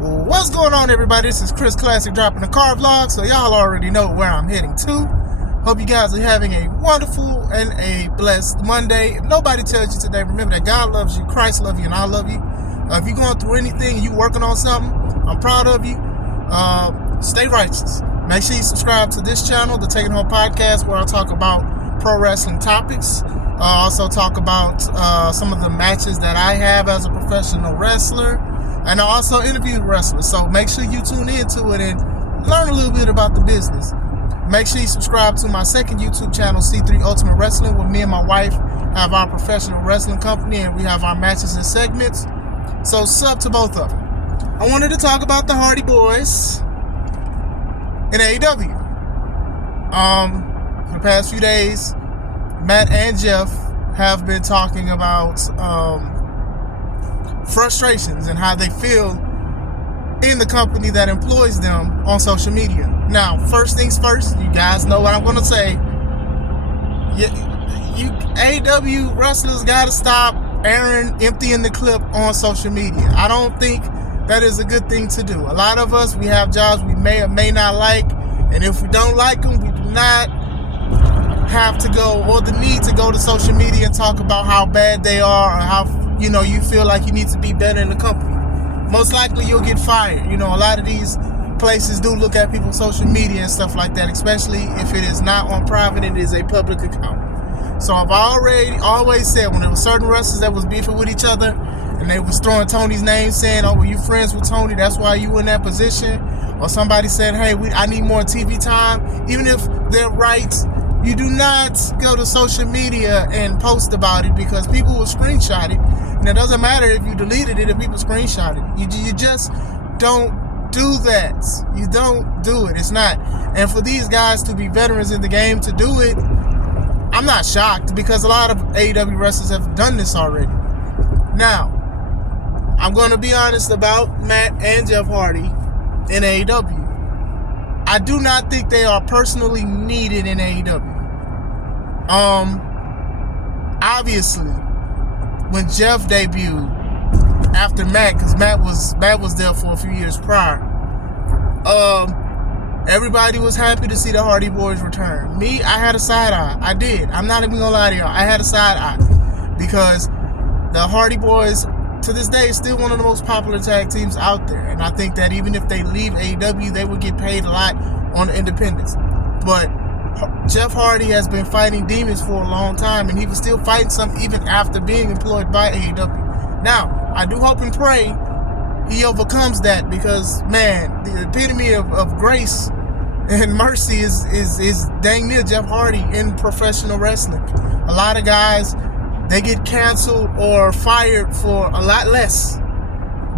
What's going on, everybody? This is Chris Classic dropping a car vlog, so y'all already know where I'm heading to. Hope you guys are having a wonderful and a blessed Monday. If nobody tells you today, remember that God loves you, Christ loves you, and I love you. If you're going through anything and you working on something, I'm proud of you. Stay righteous. Make sure you subscribe to this channel, the Taking Home Podcast, where I talk about pro wrestling topics. I also talk about some of the matches that I have as a professional wrestler. And I also interview wrestlers, so make sure you tune into it and learn a little bit about the business. Make sure you subscribe to my second YouTube channel, C3 Ultimate Wrestling, where me and my wife have our professional wrestling company and we have our matches and segments. So sub to both of them. I wanted to talk about the Hardy Boys in AEW. For the past few days, Matt and Jeff have been talking about frustrations and how they feel in the company that employs them on social media. Now, first things first, you guys know what I'm going to say. You AEW wrestlers got to stop emptying the clip on social media. I don't think that is a good thing to do. A lot of us, we have jobs we may or may not like, and if we don't like them, we do not have to go or the need to go to social media and talk about how bad they are or how you feel like you need to be better in the company. Most likely you'll get fired. A lot of these places do look at people's social media and stuff like that, especially if it is not on private and it is a public account. So I've always said, when there were certain wrestlers that was beefing with each other and they was throwing Tony's name, saying, oh, were you friends with Tony? That's why you in that position. Or somebody said, hey, I need more TV time. Even if they're right, you do not go to social media and post about it, because people will screenshot it. And it doesn't matter if you deleted it, if people screenshot it. You just don't do that. You don't do it. It's not. And for these guys to be veterans in the game to do it, I'm not shocked, because a lot of AEW wrestlers have done this already. Now, I'm going to be honest about Matt and Jeff Hardy in AEW. I do not think they are personally needed in AEW. Obviously, when Jeff debuted after Matt, because Matt was there for a few years prior, everybody was happy to see the Hardy Boys return. Me, I had a side eye. I did. I'm not even gonna lie to y'all. I had a side eye, because the Hardy Boys to this day is still one of the most popular tag teams out there. And I think that even if they leave AEW, they would get paid a lot on the independents. But Jeff Hardy has been fighting demons for a long time, and he was still fighting some even after being employed by AEW. Now, I do hope and pray he overcomes that, because, man, the epitome of grace and mercy is dang near Jeff Hardy in professional wrestling. A lot of guys, they get canceled or fired for a lot less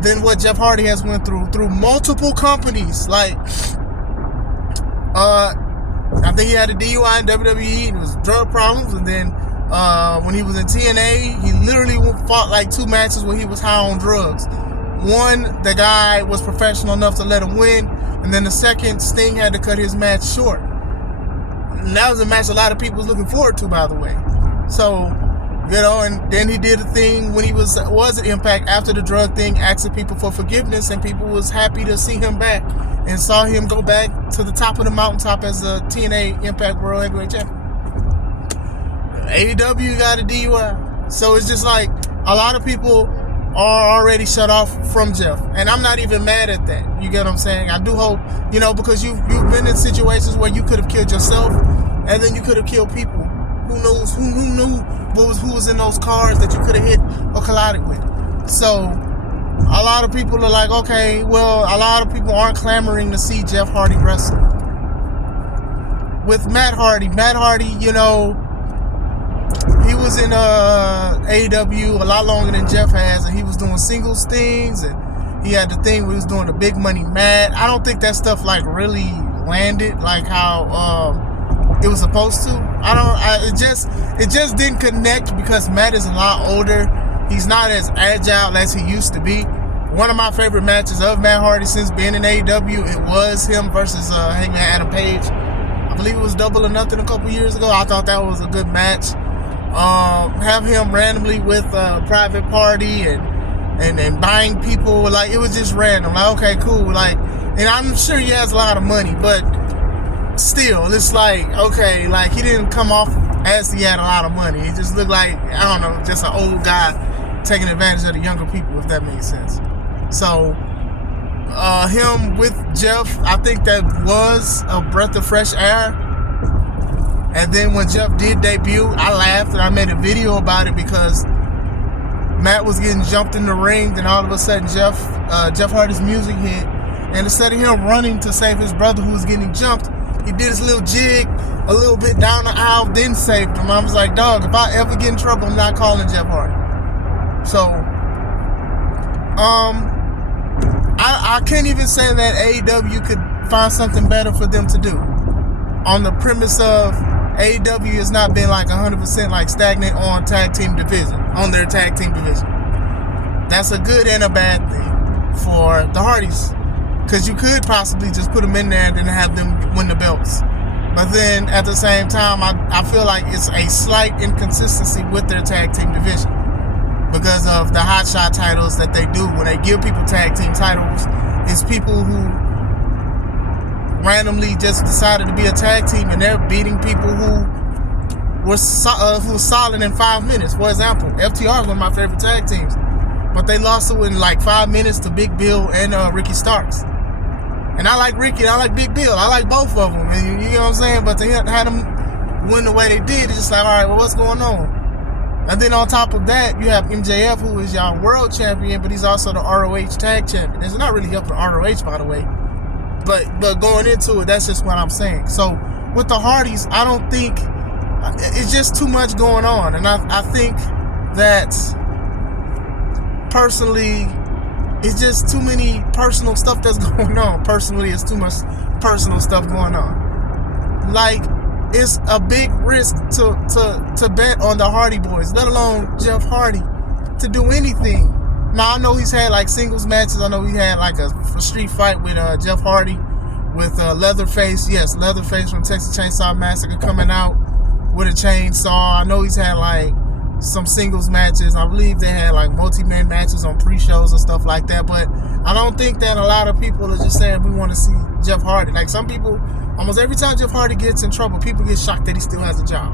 than what Jeff Hardy has went through multiple companies. Like, I think he had a DUI in WWE, and it was drug problems. And then when he was in TNA, he literally fought like 2 matches where he was high on drugs. One, the guy was professional enough to let him win, and then the second, Sting had to cut his match short. And that was a match a lot of people was looking forward to, by the way. So, and then he did a thing when he was at Impact after the drug thing, asking people for forgiveness, and people was happy to see him back and saw him go back to the top of the mountaintop as a TNA Impact World Heavyweight Champion. AEW got a DUI. So it's just like a lot of people are already shut off from Jeff. And I'm not even mad at that. You get what I'm saying? I do hope, because you've been in situations where you could have killed yourself, and then you could have killed people. Who knows? Who knew who was in those cars that you could have hit or collided with? So a lot of people are like, okay, well, a lot of people aren't clamoring to see Jeff Hardy wrestle. With Matt Hardy, he was in AEW a lot longer than Jeff has, and he was doing singles things, and he had the thing where he was doing the big money Matt. I don't think that stuff like really landed like how it was supposed to. It just didn't connect, because Matt is a lot older. He's not as agile as he used to be. One of my favorite matches of Matt Hardy since being in AEW, it was him versus Hangman Adam Page. I believe it was Double or Nothing a couple years ago. I thought that was a good match. Have him randomly with Private Party and and buying people. Like, it was just random. Like, okay, cool. Like, and I'm sure he has a lot of money, but still, it's like, okay, like, he didn't come off as he had a lot of money. He just looked like, I don't know, just an old guy taking advantage of the younger people, if that makes sense. So, him with Jeff, I think that was a breath of fresh air. And then when Jeff did debut, I laughed and I made a video about it because Matt was getting jumped in the ring, then all of a sudden Jeff Hardy's music hit, and instead of him running to save his brother who was getting jumped, he did his little jig a little bit down the aisle, then saved him. I was like, dog, if I ever get in trouble, I'm not calling Jeff Hardy. So, I can't even say that AEW could find something better for them to do. On the premise of AEW has not been like 100% like stagnant on tag team division, on their tag team division. That's a good and a bad thing for the Hardys, because you could possibly just put them in there and then have them win the belts. But then at the same time, I feel like it's a slight inconsistency with their tag team division because of the hotshot titles that they do. When they give people tag team titles, it's people who randomly just decided to be a tag team and they're beating people who were solid in 5 minutes. For example, FTR is one of my favorite tag teams, but they lost it in like 5 minutes to Big Bill and Ricky Starks. And I like Ricky, I like Big Bill, I like both of them, and you know what I'm saying? But to have them win the way they did, it's just like, all right, well, what's going on? And then on top of that, you have MJF, who is y'all world champion, but he's also the ROH tag champion. It's not really helping ROH, by the way. But going into it, that's just what I'm saying. So with the Hardys, I don't think it's just too much going on, and I think that personally, it's just too many personal stuff that's going on. Personally, it's too much personal stuff going on. Like, it's a big risk to bet on the Hardy Boys, let alone Jeff Hardy, to do anything. Now, I know he's had like singles matches. I know he had like a street fight with Jeff Hardy with Leatherface. Yes, Leatherface from Texas Chainsaw Massacre coming out with a chainsaw. I know he's had like some singles matches. I believe they had like multi-man matches on pre-shows and stuff like that. But I don't think that a lot of people are just saying we want to see Jeff Hardy. Like, some people, almost every time Jeff Hardy gets in trouble, people get shocked that he still has a job.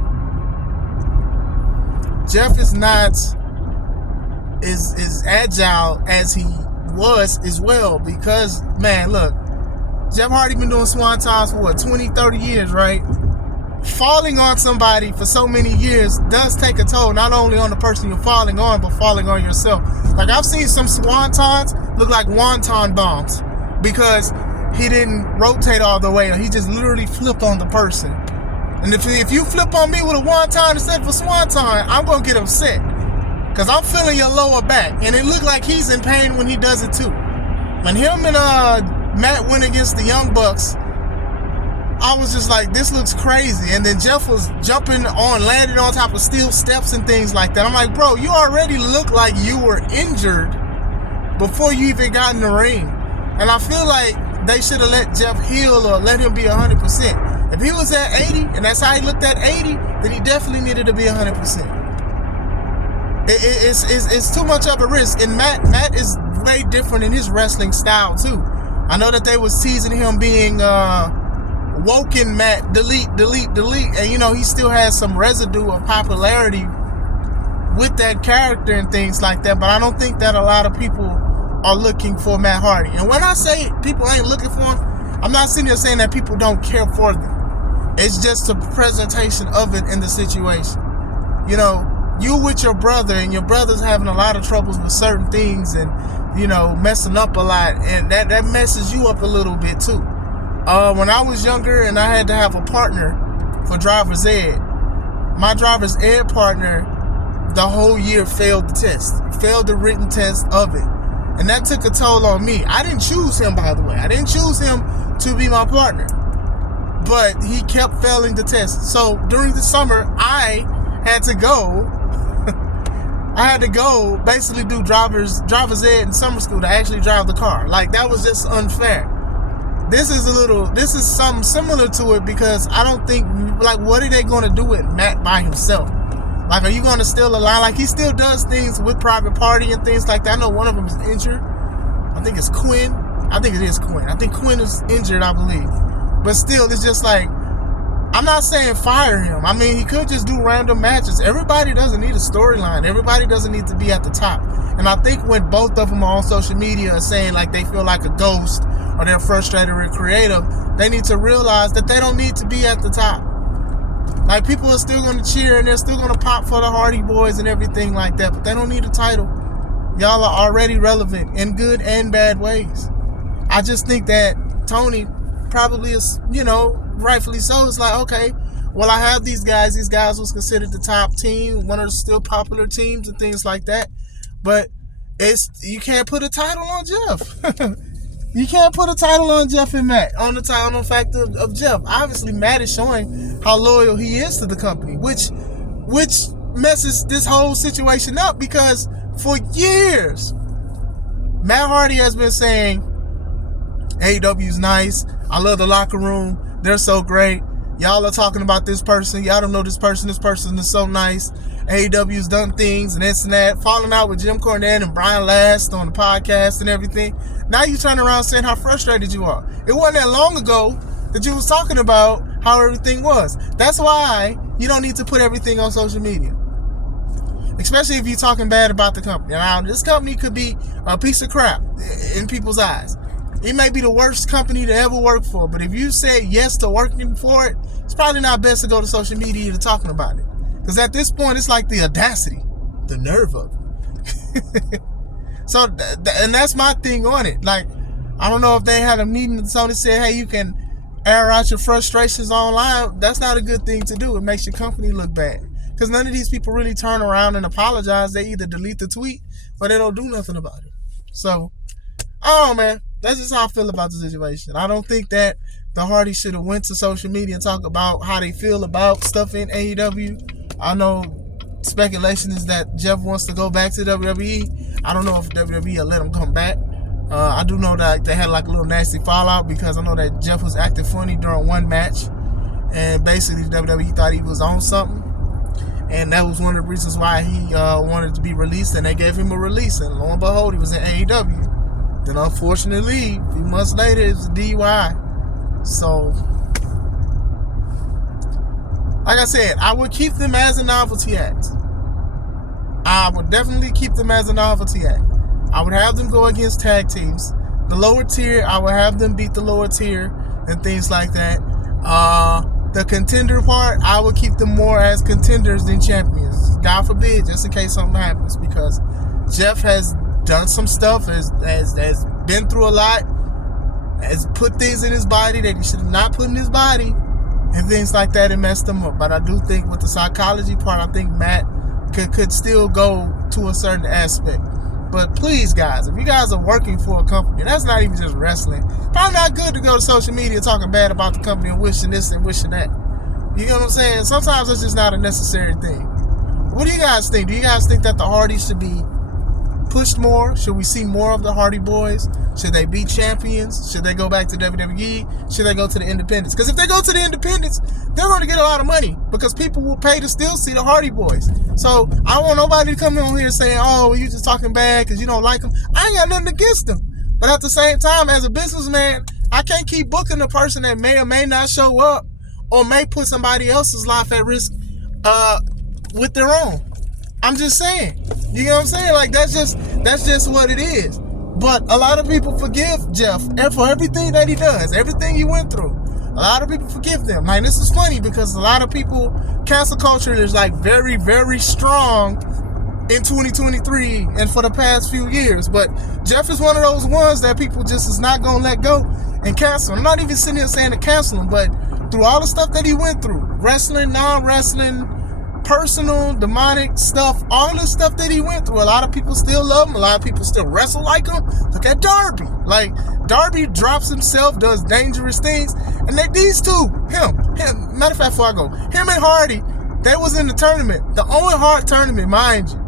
Jeff is not as agile as he was as well, because, man, look, Jeff Hardy been doing swantons for what, 20, 30 years, right? Falling on somebody for so many years does take a toll, not only on the person you're falling on, but falling on yourself. Like, I've seen some swantons look like wonton bombs because he didn't rotate all the way, or he just literally flipped on the person. And if you flip on me with a wonton instead of a swanton, I'm going to get upset because I'm feeling your lower back. And it looked like he's in pain when he does it too. When him and Matt went against the Young Bucks, I was just like, this looks crazy. And then Jeff was jumping on, landing on top of steel steps and things like that. I'm like, bro, you already look like you were injured before you even got in the ring. And I feel like they should have let Jeff heal or let him be 100%. If he was at 80, and that's how he looked at 80, then he definitely needed to be 100%. It's too much of a risk. And Matt is way different in his wrestling style too. I know that they was teasing him being woken Matt, delete, and you know, he still has some residue of popularity with that character and things like that, but I don't think that a lot of people are looking for Matt Hardy. And when I say people ain't looking for him, I'm not sitting there saying that people don't care for them. It's just a presentation of it in the situation. You know, you with your brother, and your brother's having a lot of troubles with certain things and, you know, messing up a lot, and that messes you up a little bit too. When I was younger and I had to have a partner for driver's ed, my driver's ed partner the whole year failed the test, failed the written test of it. And that took a toll on me. I didn't choose him, by the way. I didn't choose him to be my partner. But he kept failing the test. So during the summer, I had to go basically do driver's ed in summer school to actually drive the car. Like, that was just unfair. This is something similar to it, because I don't think, like, what are they going to do with Matt by himself? Like, are you going to still align? Like, he still does things with Private Party and things like that. I know one of them is injured. I think it's Quinn. I think it is Quinn. I think Quinn is injured, I believe. But still, it's just like, I'm not saying fire him. I mean, he could just do random matches. Everybody doesn't need a storyline. Everybody doesn't need to be at the top. And I think when both of them are on social media saying like they feel like a ghost or they're frustrated or creative, they need to realize that they don't need to be at the top. Like, people are still going to cheer and they're still going to pop for the Hardy Boys and everything like that, but they don't need a title. Y'all are already relevant in good and bad ways. I just think that Tony probably is, rightfully so. It's like, okay, well, I have these guys. These guys was considered the top team, one of the still popular teams and things like that. But you can't put a title on Jeff. You can't put a title on Jeff and Matt, on the fact of Jeff. Obviously, Matt is showing how loyal he is to the company, which messes this whole situation up, because for years, Matt Hardy has been saying, AEW's nice. I love the locker room. They're so great. Y'all are talking about this person. Y'all don't know this person. This person is so nice. AEW's done things and this and that. Falling out with Jim Cornette and Brian Last on the podcast and everything. Now you turn around saying how frustrated you are. It wasn't that long ago that you was talking about how everything was. That's why you don't need to put everything on social media. Especially if you're talking bad about the company. Now, this company could be a piece of crap in people's eyes. It may be the worst company to ever work for, but if you say yes to working for it, it's probably not best to go to social media to talking about it. Because at this point, it's like the audacity, the nerve of it. So, and that's my thing on it. Like, I don't know if they had a meeting and Sony said, hey, you can air out your frustrations online. That's not a good thing to do. It makes your company look bad. Because none of these people really turn around and apologize. They either delete the tweet or they don't do nothing about it. So, oh man, that's just how I feel about the situation. I don't think that the Hardys should have went to social media and talk about how they feel about stuff in AEW. I know speculation is that Jeff wants to go back to WWE. I don't know if WWE will let him come back. I do know that they had like a little nasty fallout, because I know that Jeff was acting funny during one match, and basically WWE thought he was on something, and that was one of the reasons why he wanted to be released, and they gave him a release, and lo and behold, he was in AEW. Then unfortunately, a few months later, it was a DUI. So, like I said, I would keep them as a novelty act. I would definitely keep them as a novelty act. I would have them go against tag teams. The lower tier, I would have them beat the lower tier and things like that. The contender part, I would keep them more as contenders than champions. God forbid, just in case something happens, because Jeff has done some stuff, has been through a lot, has put things in his body that he should have not put in his body, and things like that, and messed him up. But I do think with the psychology part, I think Matt could still go to a certain aspect. But please, guys, if you guys are working for a company, that's not even just wrestling. Probably not good to go to social media talking bad about the company and wishing this and wishing that. You know what I'm saying? Sometimes it's just not a necessary thing. What do you guys think? Do you guys think that the Hardys should be pushed more? Should we see more of the Hardy Boys? Should they be champions? Should they go back to WWE? Should they go to the independents? Because if they go to the independents, they're going to get a lot of money, because people will pay to still see the Hardy Boys. So I don't want nobody to come in here saying, oh, you just talking bad because you don't like them. I ain't got nothing against them. But at the same time, as a businessman, I can't keep booking a person that may or may not show up, or may put somebody else's life at risk with their own. I'm just saying. You know what I'm saying? Like, that's just what it is. But a lot of people forgive Jeff for everything that he does, everything he went through. A lot of people forgive them. Like, this is funny, because a lot of people, cancel culture is like very, very strong in 2023 and for the past few years. But Jeff is one of those ones that people just is not going to let go and cancel. I'm not even sitting here saying to cancel him, but through all the stuff that he went through, wrestling, non-wrestling, personal, demonic stuff, all the stuff that he went through, a lot of people still love him. A lot of people still wrestle like him. Look at Darby. Like, Darby drops himself, does dangerous things, and these two, him, matter of fact, before I go, him and Hardy, they was in the tournament, the Owen Hart tournament, mind you.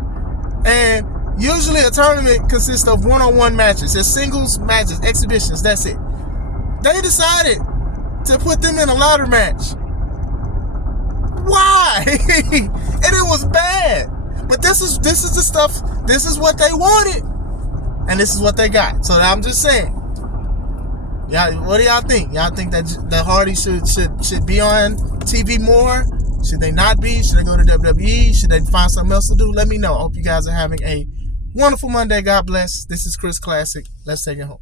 And usually a tournament consists of one-on-one matches. It's singles matches, exhibitions, that's it. They decided to put them in a ladder match. Why? And it was bad. But this is the stuff. This is what they wanted, and this is what they got. So I'm just saying. Yeah, what do y'all think? Y'all think that the Hardys should be on TV more? Should they not be? Should they go to WWE? Should they find something else to do? Let me know. I hope you guys are having a wonderful Monday. God bless. This is Chris Classic. Let's take it home.